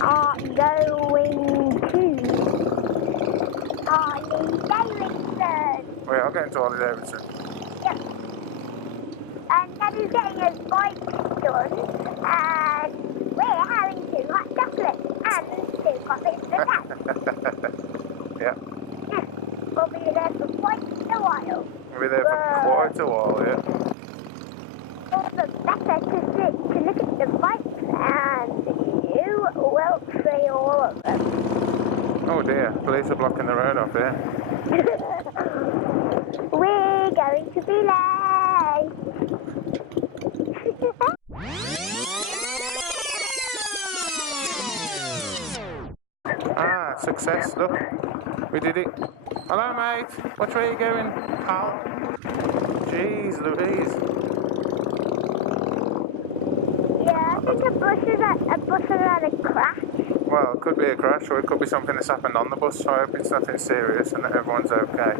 are going to Harley-Davidson. We are going to Harley-Davidson. Yep. And Daddy's getting us bikes done, and we're having 2 hot chocolates and 2 coffees for Dad. Yeah. Yeah. We'll be there for quite a while. We'll be there for quite a while, yeah. All the better to look at the bikes, and you will see all of them. Oh dear, police are blocking the road off here. We're going to be late. Ah, success, look. We did it. Hello mate, which way are you going, pal? Jeez Louise. Yeah, I think a bus has had a crash. Well, it could be a crash or it could be something that's happened on the bus, so I hope it's nothing serious and that everyone's okay.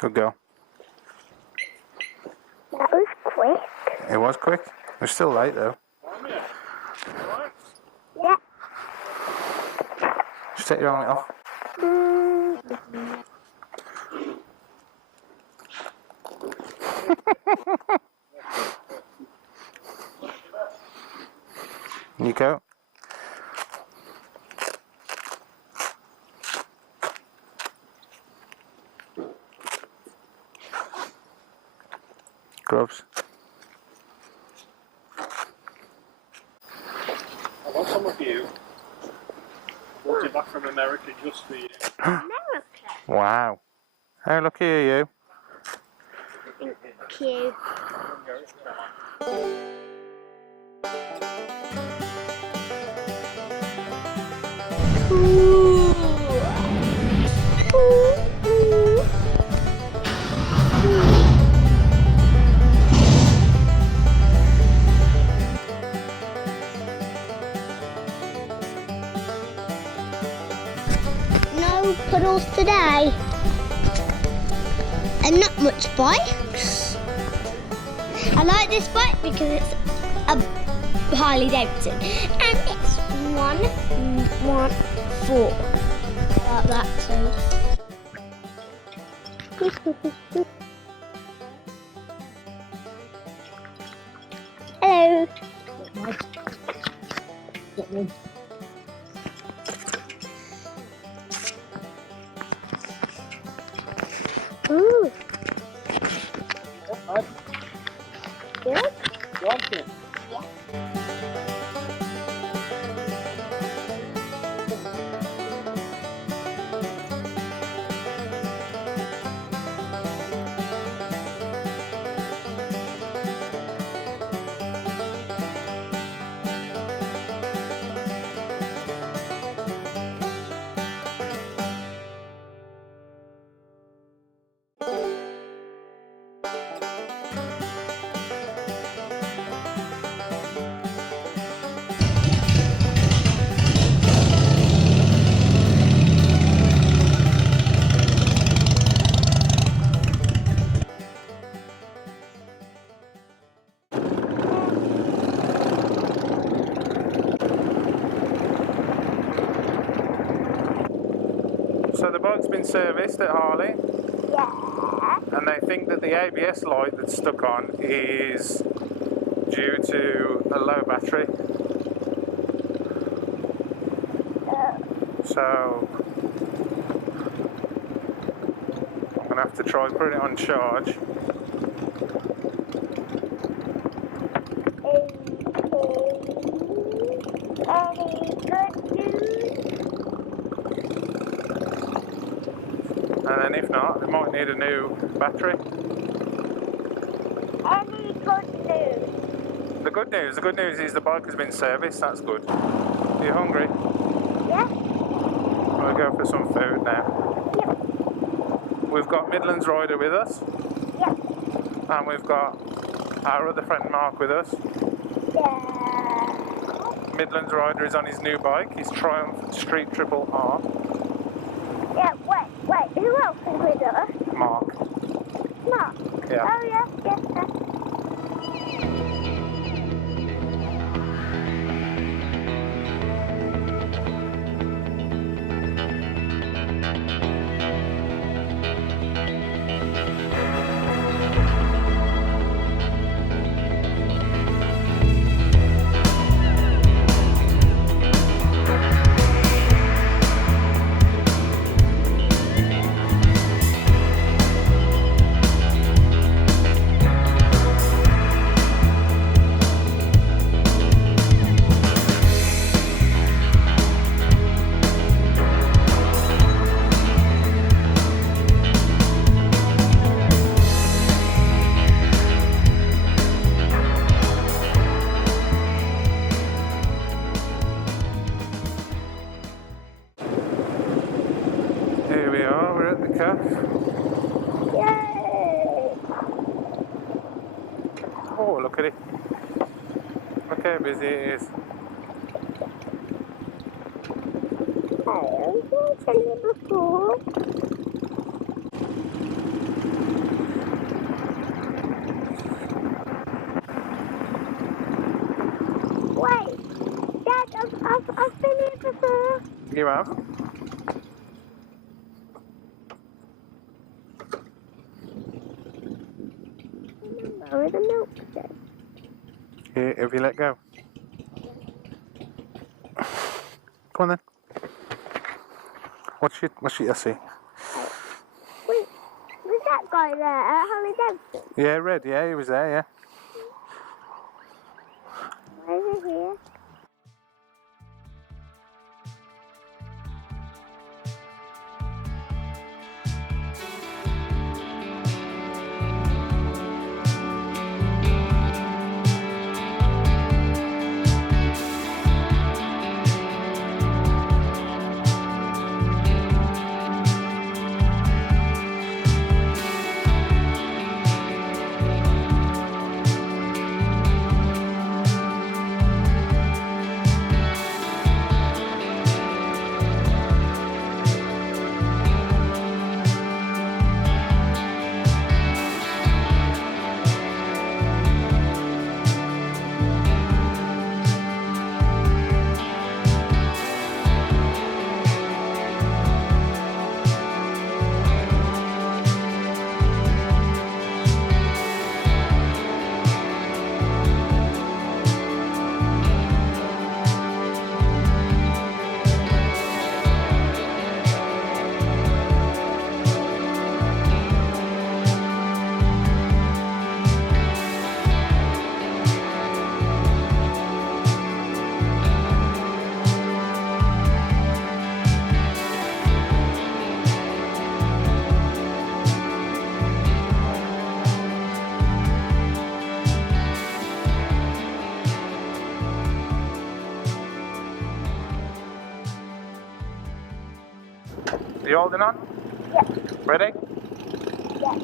Good girl. That was quick. It was quick. We're still late though. Yeah. Just take your helmet off. Nico. Gloves. I want some of you. Brought it back from America just for you. America. Wow. How lucky are you? Thank you. Ooh. Ooh. No puddles today, and not much bikes. I like this bike because it's a Harley Davidson, and it's 114. About that too. Hello. Ooh. Good? Johnson. Yeah. So the bike's been serviced at Harley, Yeah. and they think that the ABS light that's stuck on is due to a low battery. So I'm going to have to try putting it on charge. Any good news? And then if not, they might need a new battery. Any good news? The good news is the bike has been serviced, that's good. Are you hungry? Yeah? We'll go for some food now. Yep. We've got Midlands Rider with us, Yep. and we've got our other friend Mark with us. Yeah. Midlands Rider is on his new bike, his Triumph Street Triple R. Yeah, wait, who else is with us? Mark. Mark. Yeah. Oh, yes, yes, yes. Here we are, we're at the cafe. Yay! Oh, look at it. Look how busy it is. I haven't seen you before. Wait, Dad, I've been here before. You have? With a milkshake. Here, if you let go. Come on then. What's your see? Wait, was that guy there at Harley Davidson? Yeah, Red, yeah, he was there, yeah. Why is he here? Are you holding on? Yeah. Ready? Yeah.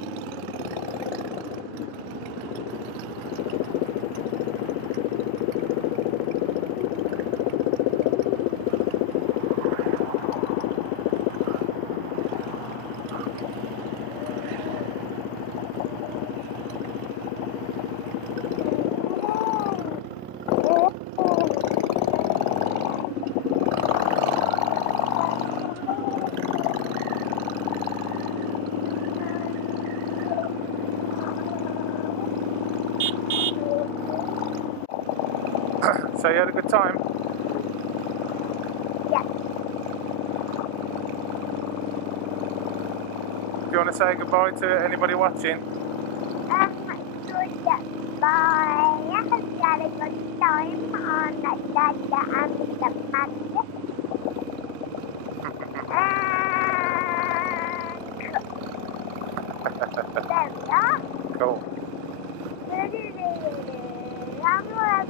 So you had a good time? Yeah. Do you want to say goodbye to anybody watching? Goodbye. I hope you had a good time on that and There we are. Cool. I'm gonna